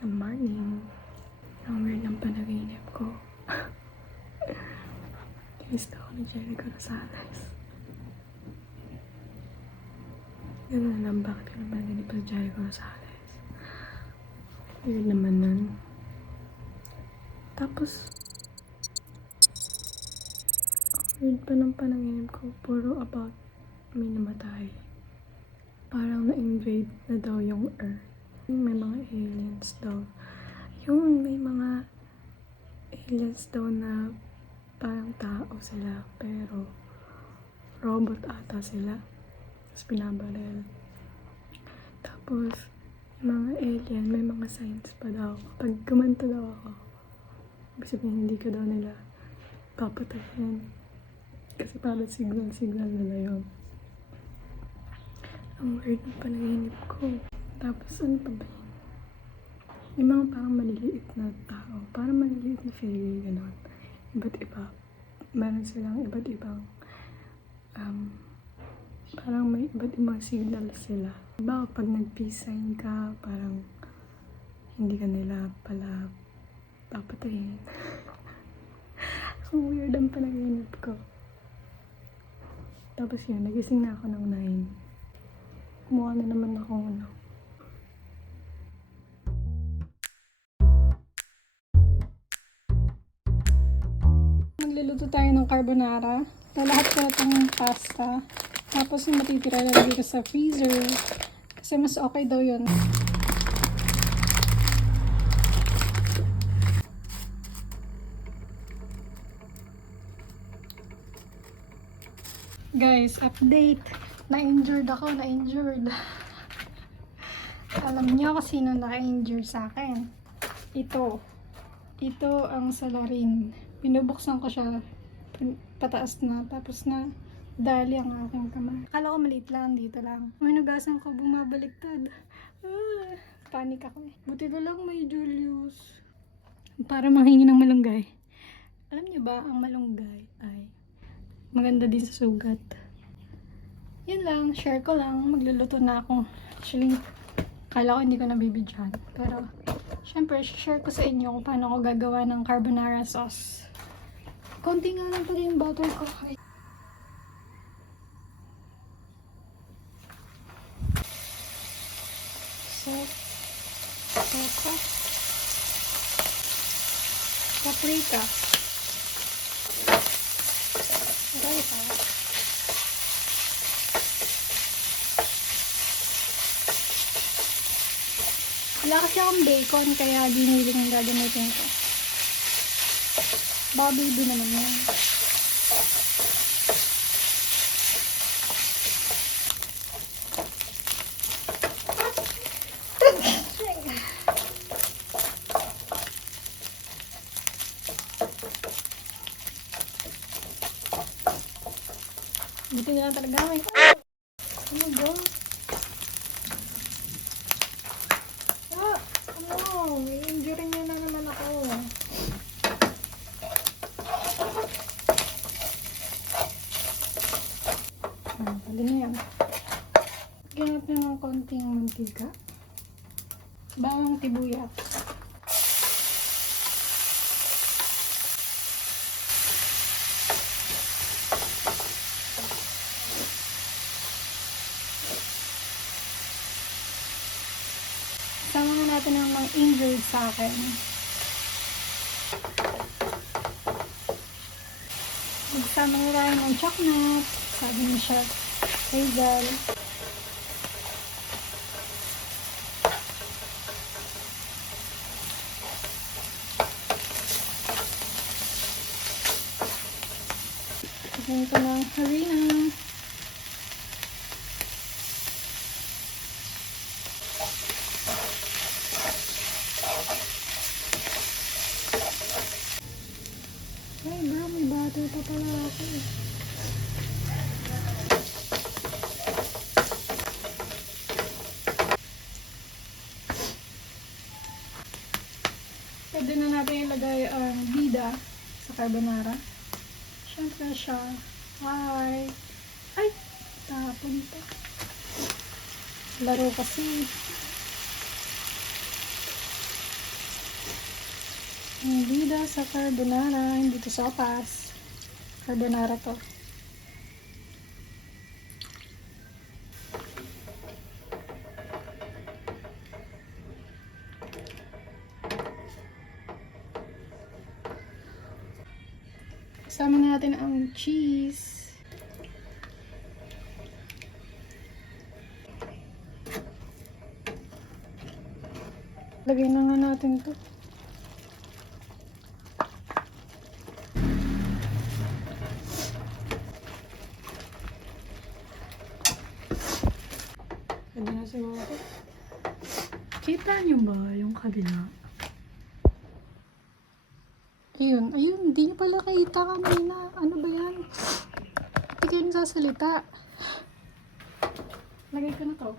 Good morning. Ang weird ng panaginip ko. Kinis ako ni Jericho Rosales. Ganun lang, bakit ka naman panaginip sa Jericho Rosales? Weird naman nun. Tapos, ang weird pa ng panaginip ko, puro about may namatay. Parang na-invade na daw yung Earth. May mga aliens daw. Yun, may mga aliens daw na parang tao sila, pero robot ata sila. Tapos binabarel. Tapos, yung mga alien, may mga signs pa daw. Pag kumanta daw ako, ibig sabihin hindi ka daw nila papatayin. Kasi parang signal nila yun. Ang weird ng panaginip ko. Tapos, ano pa ba yun? May mga parang maliliit na tao. Parang maliliit na fairy, gano'n. Iba't iba. Meron silang iba't ibang parang may iba't ibang signal sila. Diba pag nag-peace sign ka, parang hindi ka nila pala papatayin. Ang weird ang panaginip ko. Tapos yun, nagising na ako ng 9. Mukha na naman akong Magluluto tayo ng carbonara. Lalahat ko na itong pasta. Tapos yung matitira na dito sa freezer. Kasi mas okay daw yun. Guys, update. Na-injured ako, na-injured. Alam niyo kung sino naka-injured sa akin. Ito ang salarin. Pinubuksan ko siya pataas na, tapos na dali ang aking kamay. Akala ko maliit lang, dito lang. Hinugasan ko, bumabaliktad. Panik ako eh. Buti na lang may Julius. Para manghingi ng malunggay. Alam niyo ba, ang malunggay ay maganda din sa sugat. Yun lang, share ko lang. Magluluto na ako. Actually, akala ko hindi ko nabibidyan. Pero, syempre, share ko sa inyo kung paano ako gagawa ng carbonara sauce. Konti nga lang pala yung butter ko. Salt, pepper, paprika. Aray pa. Wala kasi akong bacon, kaya giniling ang gagamitin ko. Bobby din naman yan. Buti na lang talaga may ano ba? May injury niya na naman ako. Pali na yan. Ganap na ng konting mantika. Bawang tibuyas. Sama nga natin ang mga injured sa akin. Magsama na tayo ng chocolate. Sabi ni Chef Hazel. Lagyan ko ng harina. Ay bro, may butter pa pala ako eh. Pwede na natin ilagay ang bida sa carbonara. Siyempre siya. Hi! Ay! Tapon pa. Laro kasi. Hindi daw sa carbonara, hindi to sopas. Carbonara to. Kasama natin ang cheese. Lagay na nga natin to. Pwede na siguro. Kita niyo ba yung kabila? Ayun, hindi niyo pala kita kanina. Ano ba yan? Hindi kayo nagsasalita. Lagay ko na to.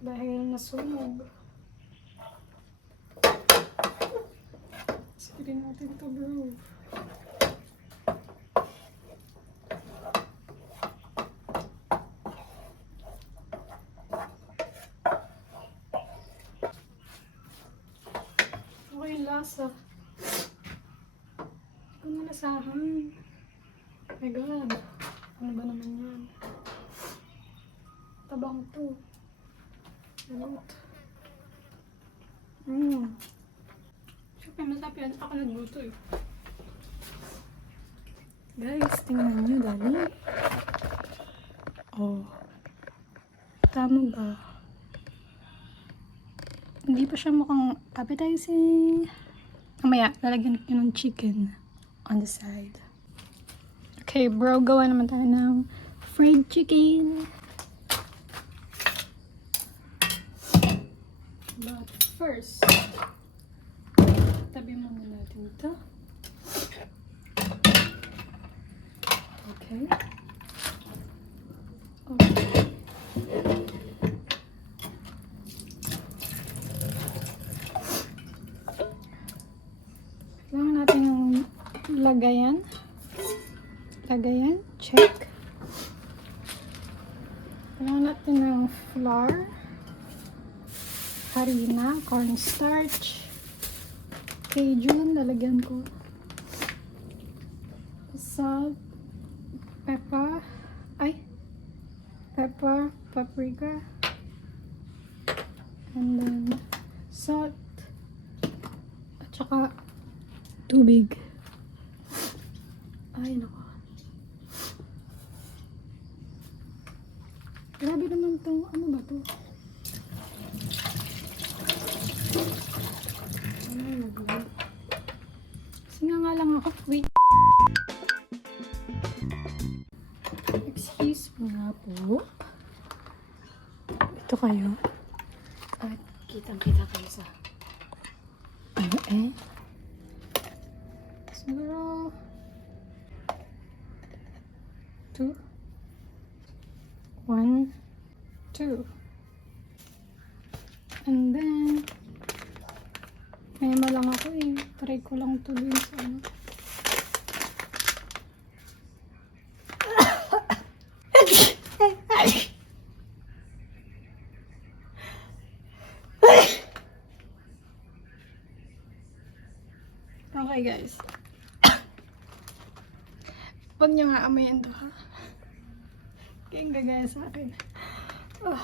Dahil nasunog. Sipirin natin to, bro. Okay, lasa. Hindi ko nalasahan. Oh my God. Ano ba naman yan? Tabang to. Salot. Siyempre, masarap yan. Ako nagluto eh. Guys, tingnan nyo, dali. Oh. Tama ba? Hindi pa siya mukhang appetizing. Mamaya, lalagyan ko ng chicken on the side. Okay, bro, gawa naman tayo ng fried chicken. But first, tabi muna natin ito. Okay. Okay. Kailangan natin yung lagayan. Lagayan, check. Kailangan natin ng flour, harina, cornstarch, cajun, lalagyan ko, salt, pepper, paprika, and then salt, at saka tubig. Ay, nako. Grabe naman to. Ano ba to? Kasi nga lang ako. Wait. Excuse me nga po. Ito kayo. At kitang-kita kayo sa ano siguro 2 1 2 and then may malang ako eh. Try ko lang ito din sa ano. Okay guys. Huwag niyo nga amayin to ha. Kayang gagaya sa akin. Oh.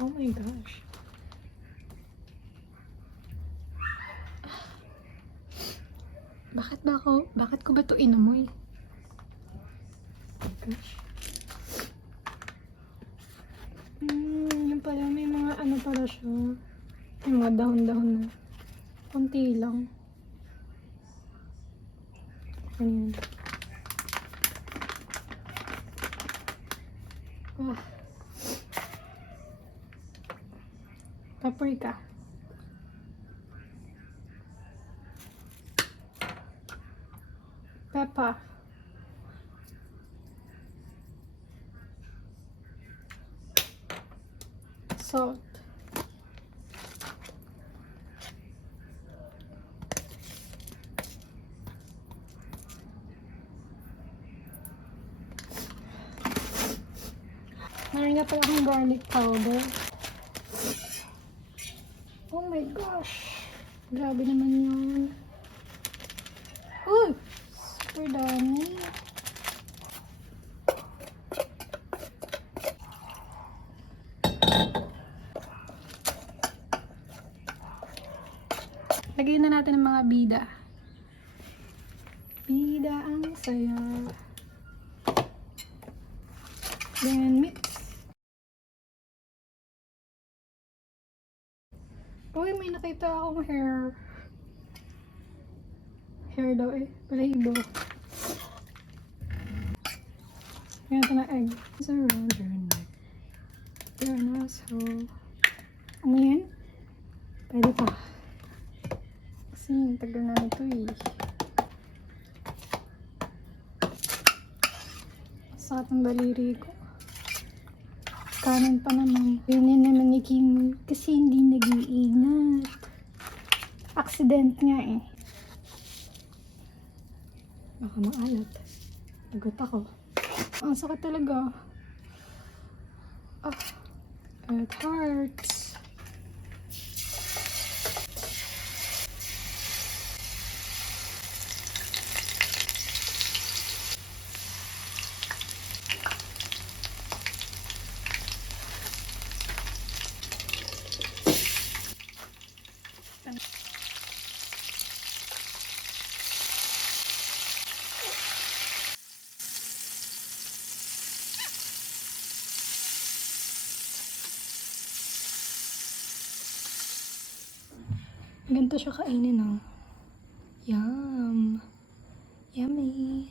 Oh my gosh. Bakit ko ba to inamoy? Oh my gosh. Yung pala may mga ano pala siya. May mga dahon-dahon na. Konti lang. Ganyan. Paprika. Pepper. Salt. Meron nga pala akong garlic powder. Oh my gosh! Grabe naman yun. Uy! Super dami. Lagyan na natin ang mga bida. Bida ang saya. Then mix. Uy, may nakita akong hair. Hair daw eh. Balahibo. Lagyan natin ng egg. It's around your neck. You're an asshole. Ano yan? Pwede pa. Kasi yung tagal na ito eh. Sakit ang daliri ko. Kanan pa naman. Ganyan naman ni Kim kasi hindi nag-iingat. Accident nga eh. Baka maalat. Lagot ako. Ang sakit talaga. Ah, it hurts. Ganito siya kainin, oh. Yum. Yummy.